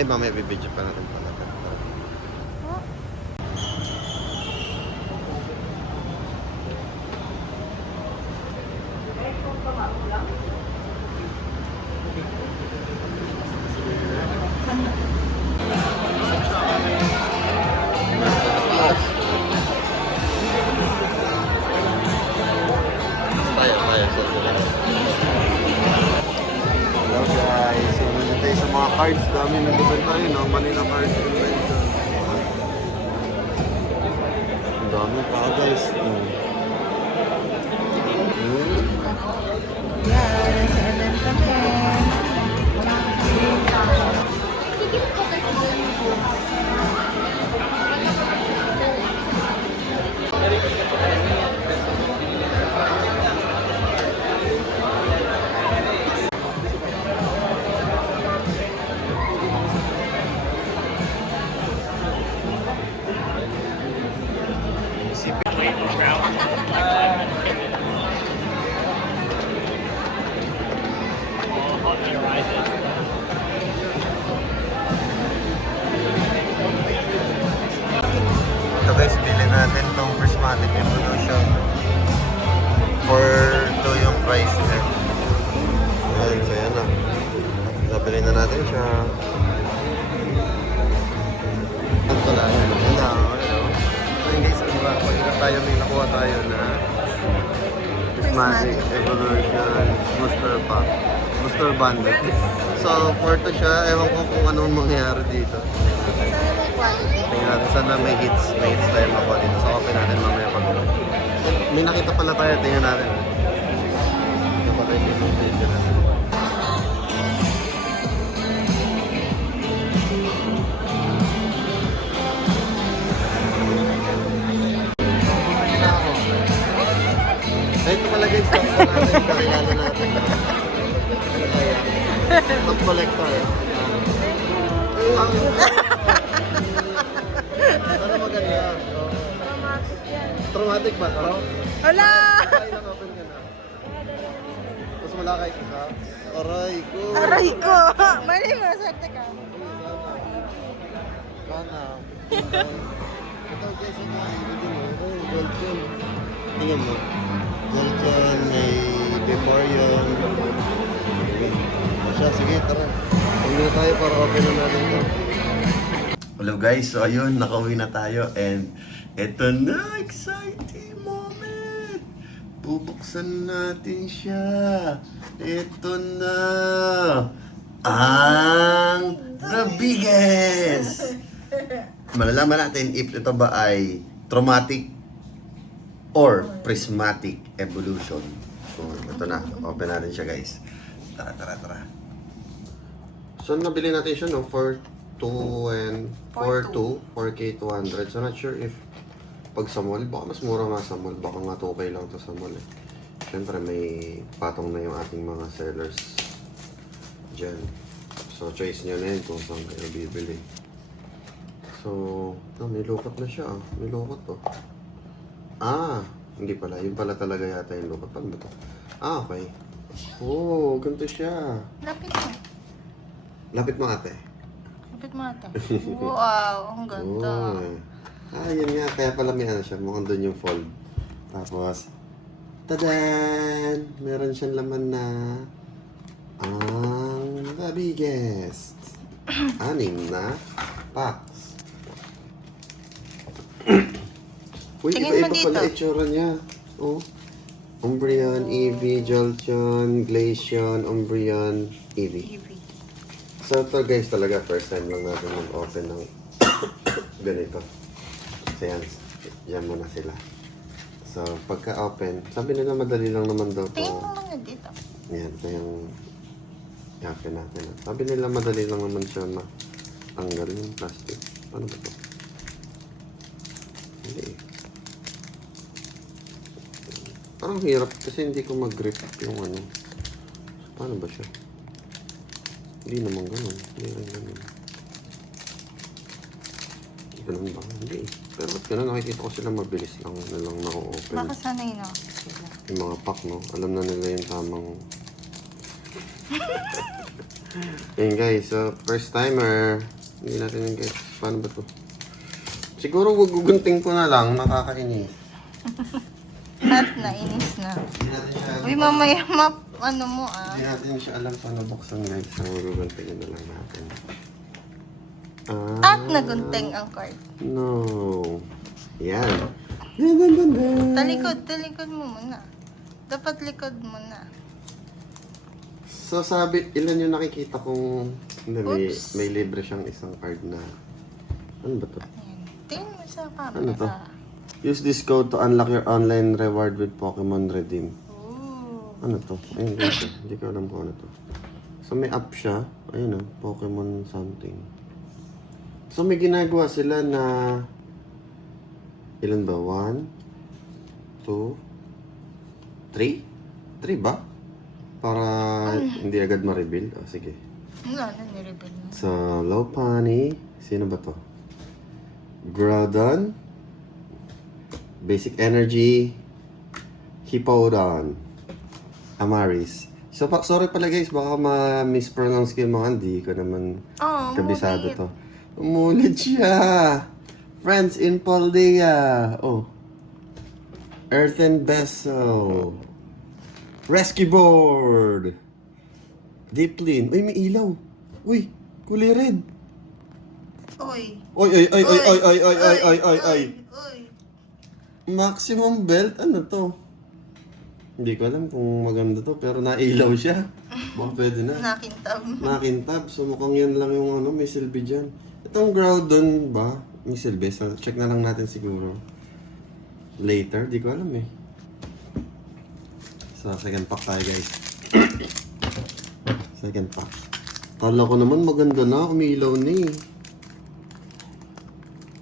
Eh, mamaya bibidyo pa natin pala. Hello guys, so nandun tayo sa mga cards. Dami nag-event tayo, no? Manila Cards Convention. Ang dami pa guys. Yan, nag-event kami. Ito guys, bili natin itong Prismatic Evolution. For 2 yung price niya. Ayan, so yan na. Nabili na natin siya. Ito lang. Hello. So yun guys, pag-ingat tayo, may nakuha tayo na Prismatic Evolution Booster Pack. Booster Bundle. So, for 2 siya, ewan ko kung anong mangyayari dito. Tingnan natin saan na may hits tayo makuha dito. So, open natin mamaya pag may nakita pala tayo, tingnan natin. Ito pa tayo yung video natin. Ay, ito pala guys, ito natin, kakilala natin. Ano kaya? Top collector. Ano maganda? Traumatic ba ito? Hala! Ilang open ka na? Tapos wala kahit isa? Aray ko! Aray ko! Mali mo, swerte ka. Sana. Ito guys, ito ang ibigin mo. Oh, gold yun. Tingnan mo. Gold yun, may Vaporeon. Siya, sige, tara. Huwag na tayo para open na natin ito. Hello guys, so ayun, nakauwi na tayo and eto na, exciting moment! Bubuksan natin siya. Eto na, ang the biggest! Malalaman natin if ito ba ay traumatic or prismatic evolution. So, ito na, open natin siya guys. Tara. So, nabili natin siya, no, for 4K200. So, not sure if pag sa mall, baka mas mura nga sa mall. Baka nga 2K lang to sa mall. Siyempre, may patong na yung ating mga sellers dyan. So, choice nyo na yun kung saan kayo bibili. So, may lukot na siya. May lukot to. Hindi pala. Yun pala talaga yata yung lukot. Paano ba to? Okay. Oh, ganito siya. Lapit mo. Lapit mo ate. Lapit mo ate. Wow, ang ganda. Yun nga. Kaya pala may ano siya. Mukhang doon yung fold. Tapos, tadan! Meron siyang laman na ang the biggest. 6 na packs. Uy, Tingin mo iba-iba dito. pala itsura niya. Oh. Umbreon, Eevee, Jolteon, Glaceon, Umbreon, Eevee. So ito guys talaga, first time lang natin mag-open ng ganito. So yan muna sila. So pagka-open, sabi nila madali lang naman daw to. Tingin mo lang yun dito. Yan, ito yung i-open natin. Sabi nila madali lang naman siya tanggal yung plastic. Ano ba ito? Hindi eh. Parang hirap kasi hindi ko mag-grip yung ano. Paano ba siya? Hindi naman ganun. Hindi rin ganun. Ganun ba? Hindi. Pero ba't ganun? Nakikita ko sila mabilis lang na lang na-open. Baka sanay na ako sila. Yung mga pack, no? Alam na nila yung tamang... Ayun guys, so first timer. Hindi natin yung guys. Paano ba to? Siguro gugunting ko na lang. Nakakainis. At nainis na. Hindi natin siya... Uy, mamaya ano mo ah. Hindi natin siya alam paano buksan guys. So guguntingin na lang natin. At nagunting ang card. No. Yan. Dun, dun, dun, dun. Talikod mo muna. Dapat likod mo na. So sabi, ilan yung nakikita kong hindi, Oops. may libre siyang isang card na ano ba to? Ayan. Tingin mo sa camera. Ano to? Use this code to unlock your online reward with Pokemon Redeem. Ooh. Ano to? Ayun guys, hindi ko alam kung ano to. So may app siya. Ayun Pokemon something. So may ginagawa sila na ilan ba? 1, 2, 3? 3 ba? Para hindi agad ma-reveal. Oh, sige. Wala na, nireveal na. So, Lopunny. Sino ba to? Groudon. Basic Energy. Hippowdon. Amaris. So, sorry pala guys. Baka ma-mispronounce ko yung mga hindi ko naman Oh, kabisado umulit. to. Umulit siya. Friends in Paldea. Oh. Earthen Vessel. Rescue Board. Deepline. Uy, may ilaw. Uy, kulay red. Uy. Oy, ay, ay, ay, ay, ay, ay, ay, ay, ay, ay. Uy. Maximum belt? Ano to? Hindi ko alam kung maganda to, pero nailaw siya. Baka pwede na. Nakintab. Nakintab. So mukhang yan lang yung ano, may silbi dyan. Itong Groudon ba? May silbi. So check na lang natin siguro. Later. Di ko alam eh. So second pack tayo guys. Second pack. Kala ko naman maganda na. Umilaw na eh.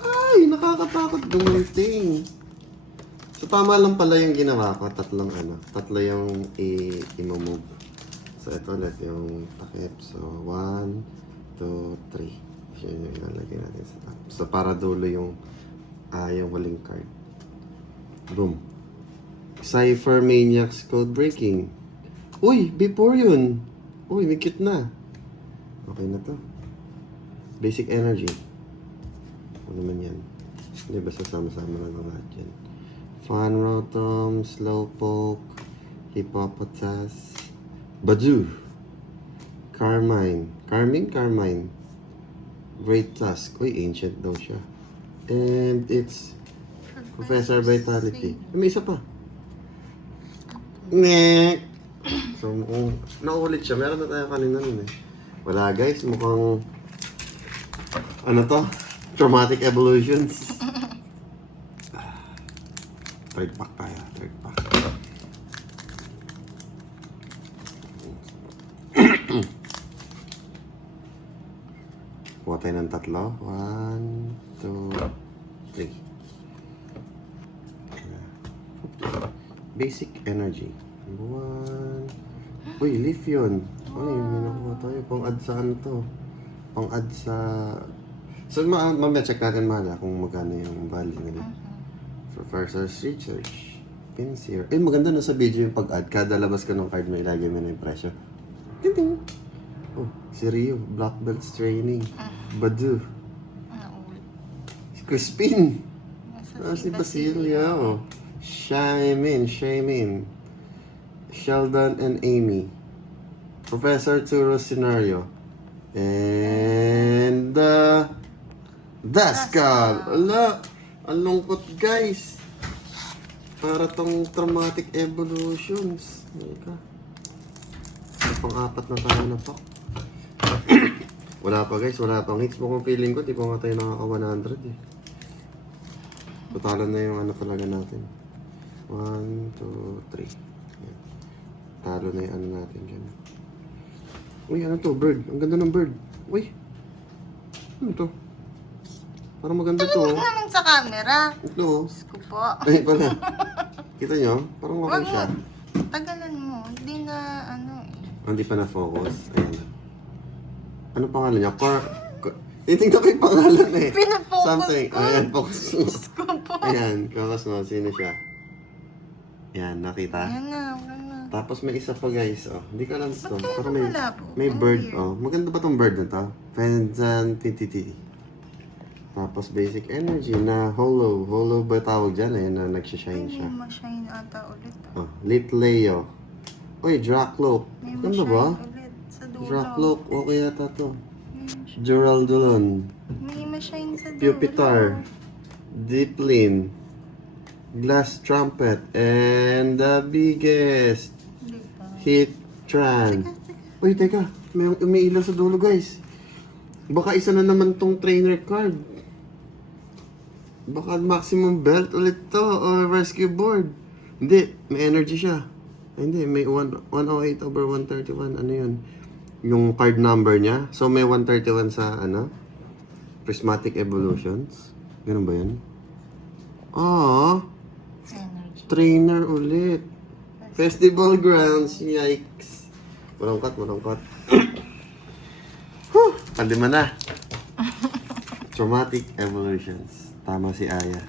Ay! Nakakatakot dumunting. So tama lang pala yung ginawa ko. Tatlo yung i-move. So ito ulit yung takip. So 1, 2, 3. Siya yung ilalagay natin sa top. So para dulo yung huling card. Boom. Cypher Maniacs Code Breaking. Uy! Before yun! Uy! May cute na. Okay na to. Basic Energy. Ano naman yan? Hindi ba sasama-sama na lang lahat yan? Fun Rotom, Slowpoke, Hippopotas, Badoo, Carmine, Great Tusk, uy, ancient daw siya. And it's Professor Vitality. May isa pa. Nek! So mukhang nauulit siya. Meron na tayo kanina nun eh. Wala guys, mukhang ano to? Traumatic Evolutions. Third pack tayo. Third pack. Kuha tayo ng tatlo. 1, 2, 3. Basic Energy. 1. Uy, leaf yun. Uy, may nakuha tayo. Pang-add sa ano to? Pang-add sa... So, mamaya check natin mahal kung magkano yung value nila. Professor's Research. Pinsir. Eh, maganda na sa video yung pag-add. Kada labas ka ng card mo, ilagay mo na yung presyo. Ting-ting! Oh, si Rio. Black Belts Training. Badoo. Naulit. Si Crispin. Nasa Si Basilia. Oh. Shaymin. Sheldon and Amy. Professor Turo Scenario. And Daskal. Ala, ang lungkot guys. Para tong Traumatic Evolutions. Ika. Pang-apat na tayo na pa. Wala pa guys, wala pang hits. Mukhang feeling ko, di pa nga tayo nakaka-100 eh. Totalan na yung ano talaga natin. 1, 2, 3. Yan. Talo na yung ano natin dyan. Uy, ano to? Bird. Ang ganda ng bird. Uy. Ano to? Parang maganda to. Tingnan naman sa camera. Ito oh. Diyos ko po. Ay pala. Kita nyo? Parang okay Wag siya. mo. Tagalan mo. Hindi na, ano eh. Hindi pa na-focus. Ayan. Ano pangalan niya? Titingnan ko yung pangalan eh. Pinafocus Something. ko. Ayan, focus mo. Ko po. Ayan, focus mo. Sino siya? Ayan, nakita? Ayan na, wala na. Tapos may isa pa guys, oh. Hindi ko alam ito. Ba't kaya Parang may, malabo? may Ang bird, weird. oh. Maganda ba tong bird na to? Fenzan tititi. Tapos basic energy na hollow. Hollow ba tawag dyan eh, na nagsishine Ay, siya. may ma-shine ata ulit. Oh, Litleo. Uy, Dracloak. May Ganda ma-shine ba? ulit sa dulo. Dracloak, okay yata to. May- Geraldulon. May ma-shine sa dulo. Pupitar. Deeplin. Glass Trumpet. And the biggest. Hindi pa. Hitran. Uy, teka. May umiilaw sa dulo, guys. Baka isa na naman tong trainer card. Baka maximum belt ulit to or rescue board. Hindi, may energy siya. Ay, hindi, may 108 over 131. Ano yun? Yung card number niya. So, may 131 sa, ano? Prismatic Evolutions. Ganun ba yun? Ah, Energy. trainer ulit. Festival Grounds. Yikes. Malungkot. Whew! Kalima na. Traumatic Evolutions. Tama si Aya.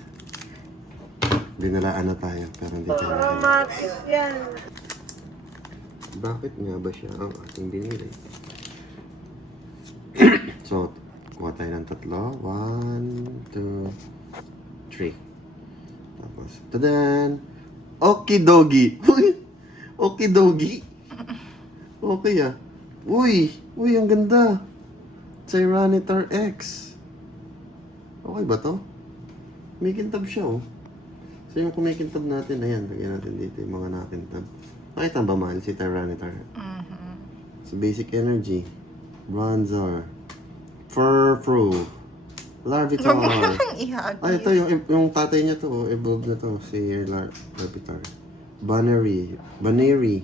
Binalaan na tayo, pero hindi tayo nakilala. Traumatic yan. Bakit nga ba siya ang ating binili? So, kuha tayo ng tatlo. 1, 2, 3. Tapos, tadan! Okidogi! Okidogi! Okay ah. Uy! Uy, ang ganda! Tyranitar X. Okay ba to? May kintab siya oh. So yung kumikintab natin, ayan, lagyan natin dito yung mga nakintab. Nakita ba mahal si Tyranitar? So basic energy. Bronzor. Furfru. Larvitar. Ihagi. Ay, ito yung tatay niya to, oh, evolved na to, si Larvitar. Baneri.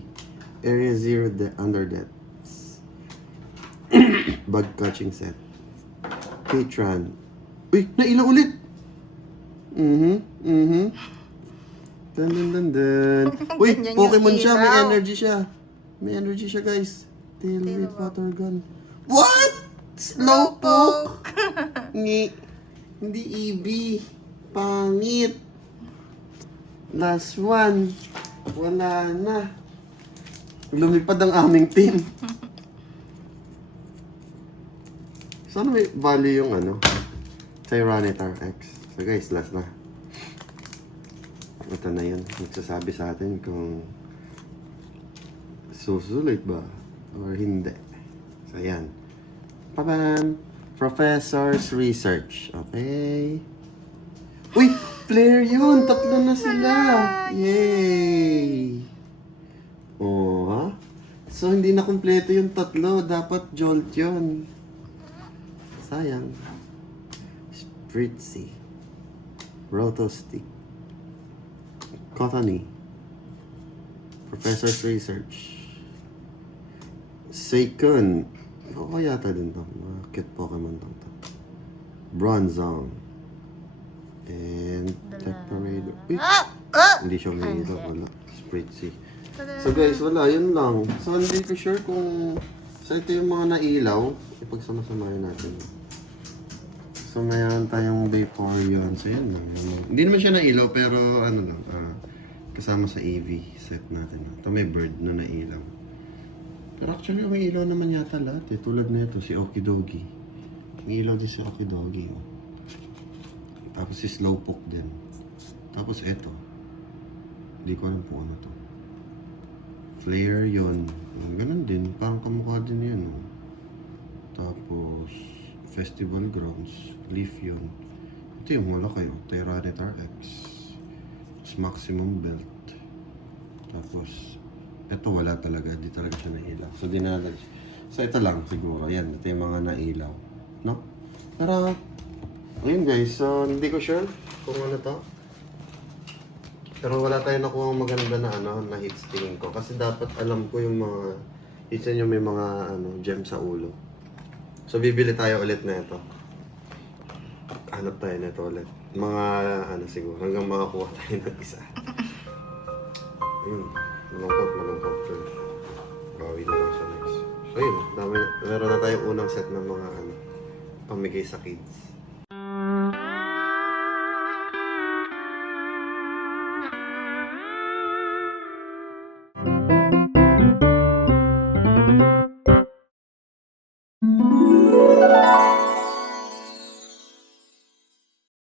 Area 0 under depths. Bug catching set. Patron. Uy, nailaw ulit! Dun. Uy, Ganyan yung Pokemon siya, may ilaw. energy siya. May energy siya, guys. Tailwhip water gun. What? Slowpoke! Ngi. Hindi EV. Pangit. Last one. Wala na. Lumipad ang aming team. Sana may value yung ano? Tyranitar X. So guys, last na. Ito na yun. Magsasabi sa atin kung susulit ba or hindi. So yan. Pabam! Professor's Research. Okay. Uy! Player yun! Tatlo na sila! Yay! Oh, ha? So, hindi na kumpleto yung tatlo. Dapat Jolt yun. Sayang. Spritzy. Rotostick. Cottony. Professor's Research. Seikun. Oo, yata din to. Mga cute Pokemon to. Bronzong. And Teparado. Uy! Hindi siya may ilaw. Wala. Spritzy. So guys, wala. Yun lang. So hindi ko sure kung... So ito yung mga nailaw. Ipagsama-samahin natin. So mayroon tayong Vaporeon. So yan lang. Hindi naman siya nailaw pero ano lang. Kasama sa EV set natin. Ito may bird na nailaw. Pero actually may ilaw naman yata lahat. Tulad na ito si Okidogi. May ilaw din si Okidogi. Oh. Tapos si Slowpoke din. Tapos ito. Hindi ko alam kung ano to. Flare yun. Ganun din. Parang kamukha din yun. Oh. Tapos Festival Grounds. Leaf yun. Ito yung malaki. Oh. Tyranitar X. Tapos Maximum Belt. Tapos ito wala talaga. Di talaga siya nailaw. So dinalagay. So ito lang siguro. Yan. Ito yung mga nailaw. No? Tara! Ayun guys. So hindi ko sure kung ano to. Pero wala tayong nakuha maganda na ano, na hits tingin ko. Kasi dapat alam ko yung mga hits nyo may mga ano, gem sa ulo. So bibili tayo ulit na ito. Hanap tayo na ito ulit. Mga ano siguro, hanggang makakuha tayo ng isa. Yun. Malungkot, girl. Bawi na lang sa next. So yun, meron na tayong unang set ng mga pamigay sa kids.